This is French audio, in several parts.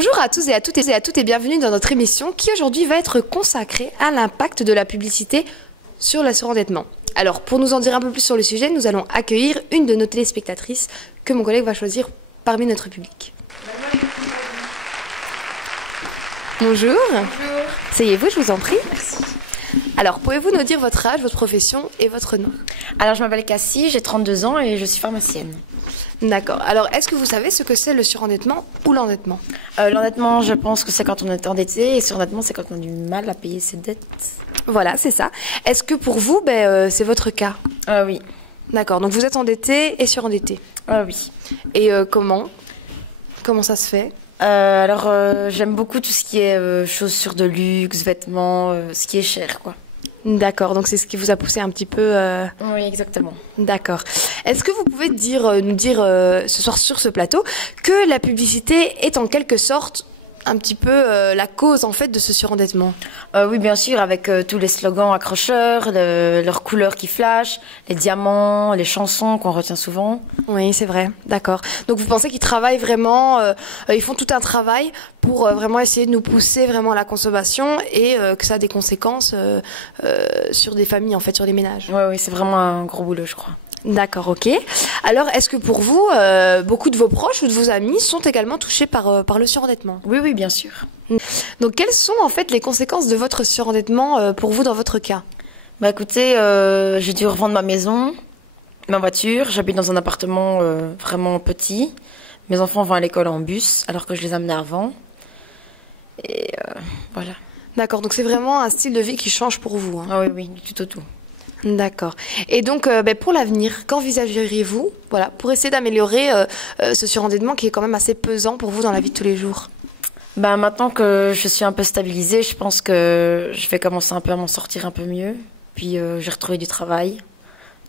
Bonjour à tous et à toutes et bienvenue dans notre émission qui aujourd'hui va être consacrée à l'impact de la publicité sur le surendettement. Alors pour nous en dire un peu plus sur le sujet, nous allons accueillir une de nos téléspectatrices que mon collègue va choisir parmi notre public. Bonjour. Bonjour. Asseyez-vous, je vous en prie. Merci. Alors pouvez-vous nous dire votre âge, votre profession et votre nom? Alors je m'appelle Cassie, j'ai 32 ans et je suis pharmacienne. D'accord. Alors est-ce que vous savez ce que c'est le surendettement ou l'endettement? L'endettement, je pense que c'est quand on est endetté et surendettement, c'est quand on a du mal à payer ses dettes. Voilà, c'est ça. Est-ce que pour vous, c'est votre cas? Oui. D'accord, donc vous êtes endetté et surendetté. Oui. Et comment ça se fait? J'aime beaucoup tout ce qui est chaussures de luxe, vêtements, ce qui est cher, quoi. D'accord, donc c'est ce qui vous a poussé un petit peu... Oui, exactement. D'accord. Est-ce que vous pouvez nous dire ce soir sur ce plateau que la publicité est en quelque sorte un petit peu la cause en fait de ce surendettement? Oui, bien sûr, avec tous les slogans accrocheurs, leurs couleurs qui flashent, les diamants, les chansons qu'on retient souvent. Oui, c'est vrai, d'accord. Donc vous pensez qu'ils travaillent vraiment, ils font tout un travail pour vraiment essayer de nous pousser vraiment à la consommation et que ça a des conséquences sur des familles, en fait, sur des ménages. Oui, c'est vraiment un gros boulot, je crois. D'accord, ok. Alors, est-ce que pour vous, beaucoup de vos proches ou de vos amis sont également touchés par le surendettement? Oui, bien sûr. Donc, quelles sont en fait les conséquences de votre surendettement pour vous dans votre cas? Bah écoutez, j'ai dû revendre ma maison, ma voiture. J'habite dans un appartement vraiment petit. Mes enfants vont à l'école en bus alors que je les amenais avant. Et voilà. D'accord, donc c'est vraiment un style de vie qui change pour vous, hein. Ah oui, du tout au tout. D'accord. Et donc, pour l'avenir, qu'envisageriez-vous, voilà, pour essayer d'améliorer ce surendettement qui est quand même assez pesant pour vous dans la vie de tous les jours? Bah maintenant que je suis un peu stabilisée, je pense que je vais commencer un peu à m'en sortir un peu mieux. Puis j'ai retrouvé du travail,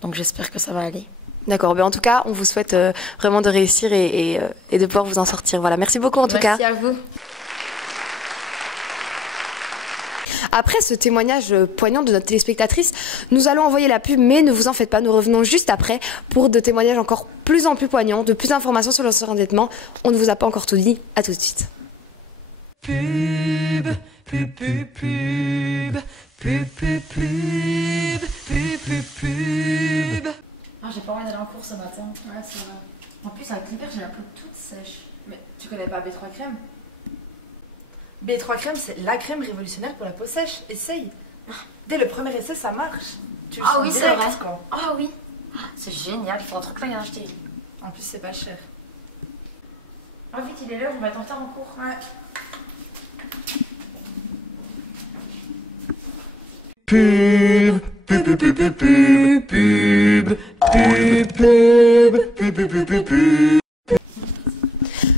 donc j'espère que ça va aller. D'accord. En tout cas, on vous souhaite vraiment de réussir et de pouvoir vous en sortir. Voilà. Merci beaucoup en tout cas. Merci à vous. Après ce témoignage poignant de notre téléspectatrice, nous allons envoyer la pub, mais ne vous en faites pas, nous revenons juste après pour de témoignages encore plus en plus poignants, de plus d'informations sur le surendettement. On ne vous a pas encore tout dit, à tout de suite. Pub. Ah, j'ai pas envie d'aller en cours ce matin. Ouais, c'est vrai. En plus, avec l'hiver, j'ai la peau toute sèche. Mais tu connais pas B3 Crème? B3 Crème, c'est la crème révolutionnaire pour la peau sèche. Essaye. Dès le premier essai, ça marche. Tu le Ah sens oui, c'est direct, vrai. quoi. Ah oui. C'est génial, il faudra trop que j'aille en acheter. En plus, c'est pas cher. Ah vite, il est l'heure, on va être en retard en cours. Ouais.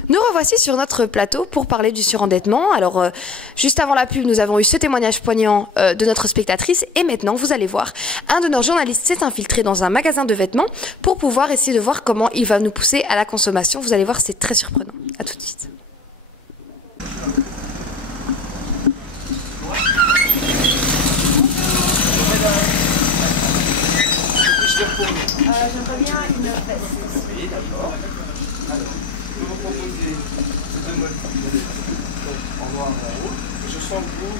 Nous revoici sur notre plateau pour parler du surendettement. Alors, juste avant la pub, nous avons eu ce témoignage poignant de notre spectatrice. Et maintenant, vous allez voir, un de nos journalistes s'est infiltré dans un magasin de vêtements pour pouvoir essayer de voir comment il va nous pousser à la consommation. Vous allez voir, c'est très surprenant. À tout de suite. J'aimerais bien une veste. Oui, d'accord. Alors, je peux vous proposer ces deux modèles en noir et en rouge. Je sens que vous,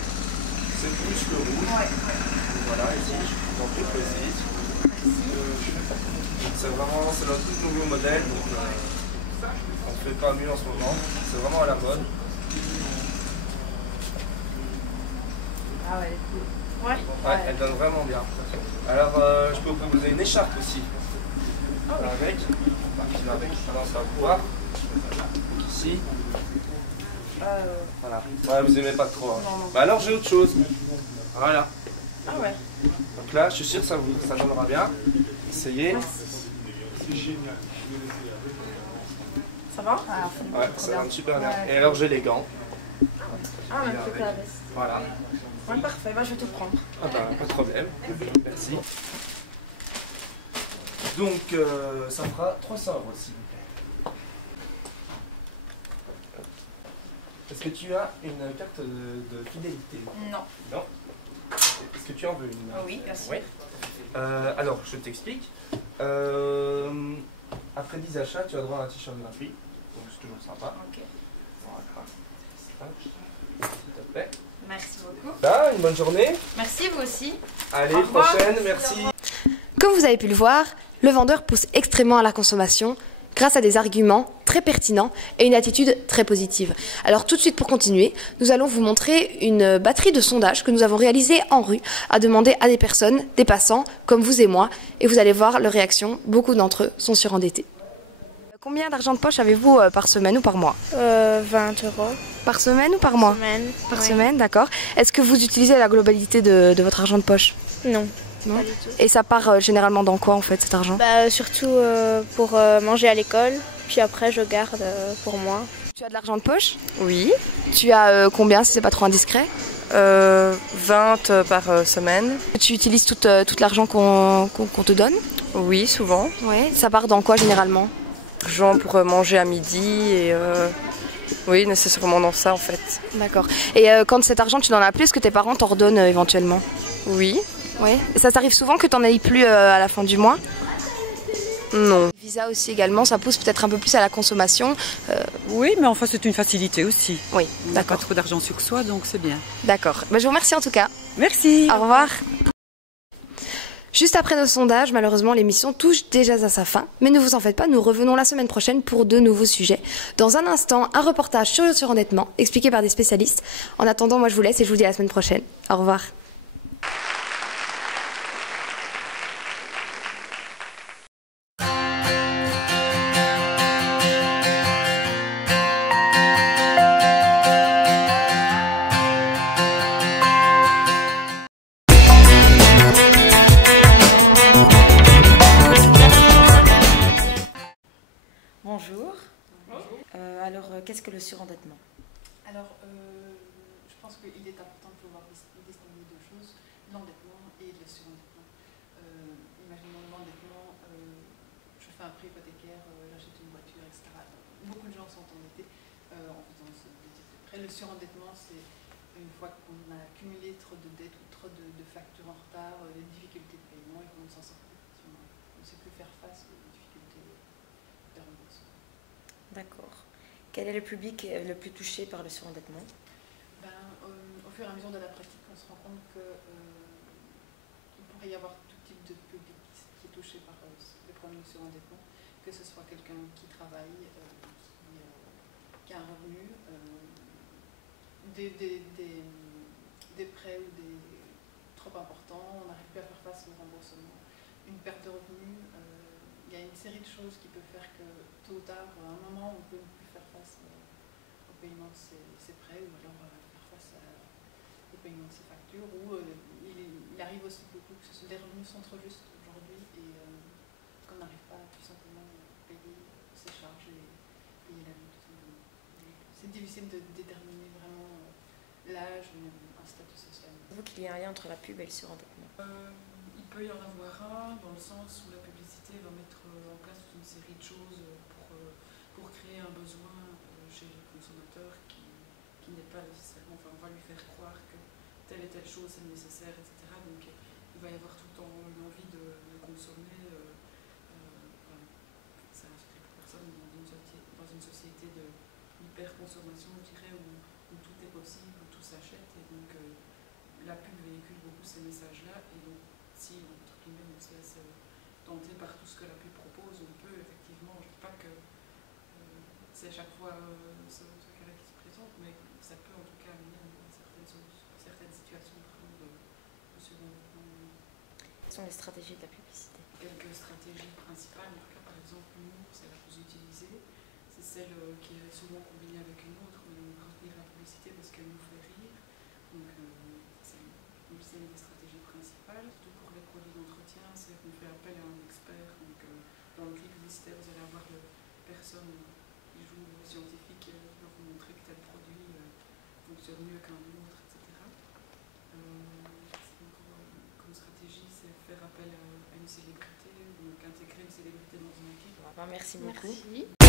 c'est plus le rouge. Ouais. Donc voilà, ici, je vous en prie, précise. C'est notre tout nouveau modèle, donc on ne fait pas mieux en ce moment. C'est vraiment à la mode. Ah ouais, cool. Ouais. Ouais, elle donne vraiment bien. Alors, je peux vous proposer une écharpe aussi. Avec. Alors, ça va pouvoir. Ici. Voilà. Ouais, vous aimez pas trop. Hein. Non. Bah alors, j'ai autre chose. Voilà. Ah ouais. Donc là, je suis sûr que ça donnera bien. Essayez. Ça va? Ouais, ça donne super bien. Et alors, j'ai les gants. Ah, même truc à la veste. Voilà. Ouais, parfait, bah, je vais tout prendre. Ah bah, pas de problème. Merci. Donc, ça fera 300 €, s'il vous plaît. Est-ce que tu as une carte de fidélité? Non. Non. Est-ce que tu en veux une? Oui, bien sûr. Oui. Alors, je t'explique. Après 10 achats, tu as droit à un t-shirt gratuit. Donc, c'est toujours sympa. Ok. Voilà. S'il te plaît. Merci beaucoup. Là, une bonne journée. Merci, vous aussi. Allez, Au revoir. prochaine, merci. Comme vous avez pu le voir, le vendeur pousse extrêmement à la consommation grâce à des arguments très pertinents et une attitude très positive. Alors tout de suite pour continuer, nous allons vous montrer une batterie de sondages que nous avons réalisé en rue à demander à des personnes, des passants comme vous et moi, et vous allez voir leurs réactions, beaucoup d'entre eux sont surendettés. Combien d'argent de poche avez-vous par semaine ou par mois? 20 €. Par semaine ou par mois? Semaine. Par Ouais. semaine, d'accord. Est-ce que vous utilisez la globalité de votre argent de poche? Non. Non. Pas du tout. Et ça part généralement dans quoi en fait cet argent? Surtout pour manger à l'école, puis après je garde pour moi. Tu as de l'argent de poche? Oui, Tu as combien si c'est pas trop indiscret? 20 par semaine. Tu utilises toute l'argent qu'on te donne? Oui, souvent. Ouais. Ça part dans quoi généralement? Genre pour manger à midi et oui, nécessairement dans ça en fait. D'accord. Et quand cet argent tu n'en as plus, est-ce que tes parents t'en redonnent éventuellement? Oui, Oui. Ça t'arrive souvent que t'en aies plus à la fin du mois? non. Visa aussi également, ça pousse peut-être un peu plus à la consommation. Oui, mais enfin c'est une facilité aussi. Oui, On n'a pas d'accord. trop d'argent sur soi, donc c'est bien. D'accord. Je vous remercie en tout cas. Merci. Au revoir. Juste après nos sondages, malheureusement, l'émission touche déjà à sa fin. Mais ne vous en faites pas, nous revenons la semaine prochaine pour de nouveaux sujets. Dans un instant, un reportage sur le surendettement, expliqué par des spécialistes. En attendant, moi je vous laisse et je vous dis à la semaine prochaine. Au revoir. Bonjour. Qu'est-ce que le surendettement? Alors, je pense qu'il est important de pouvoir distinguer deux choses, l'endettement et le surendettement. Imaginons l'endettement, je fais un prêt hypothécaire, j'achète une voiture, etc. Beaucoup de gens sont endettés en faisant ce type de prêt. Le surendettement, c'est une fois qu'on a accumulé trop de dettes ou trop de factures en retard, des difficultés de paiement et qu'on ne s'en sort plus. On ne sait plus faire face aux difficultés de remboursement. D'accord. Quel est le public le plus touché par le surendettement? Au fur et à mesure de la pratique, on se rend compte qu'il pourrait y avoir tout type de public qui est touché par les problèmes de surendettement, que ce soit quelqu'un qui travaille, qui a un revenu, des prêts ou trop importants, on n'arrive plus à faire face au remboursement, une perte de revenus. Il y a une série de choses qui peuvent faire que tôt ou tard, à un moment, on peut ne plus faire face au paiement de ses prêts ou alors faire face au paiement de ses factures. Ou il arrive aussi beaucoup que les revenus sont trop justes aujourd'hui et qu'on n'arrive pas tout simplement à payer ses charges et payer la vie tout simplement. C'est difficile de déterminer vraiment l'âge, un statut social. Vous qu'il y a un lien entre la pub et le surendettement? Il peut y en avoir un dans le sens où la publicité va mettre en place une série de choses pour créer un besoin chez le consommateur qui n'est pas nécessairement, enfin on va lui faire croire que telle et telle chose est nécessaire, etc. Donc il va y avoir tout le temps une envie de consommer. C'est un secret pour personne dans une société de hyper-consommation, je dirais, où tout est possible, où tout s'achète. Et donc la pub véhicule beaucoup ces messages-là. Et donc si, entre guillemets, on se laisse tenter par tout ce que la pub propose, on peut effectivement, je ne dis pas que c'est à chaque fois ce cas-là qui se présente, mais ça peut en tout cas amener à certaines situations de surendettement. Quelles sont les stratégies de la publicité? Quelques stratégies principales, en tout cas par exemple l'humour, c'est la plus utilisée, c'est celle qui est souvent combinée avec une autre, mais on va retenir la publicité parce qu'elle nous fait rire, donc c'est une des stratégies principales. Surtout pour les produits d'entretien, c'est qu'on fait appel à un expert, donc dans le clip publicitaire vous allez avoir la personne qui joue scientifique, va vous montrer que tel produit fonctionne mieux qu'un autre, etc. Comme stratégie, c'est faire appel à une célébrité, donc intégrer une célébrité dans une équipe. Merci beaucoup. Merci.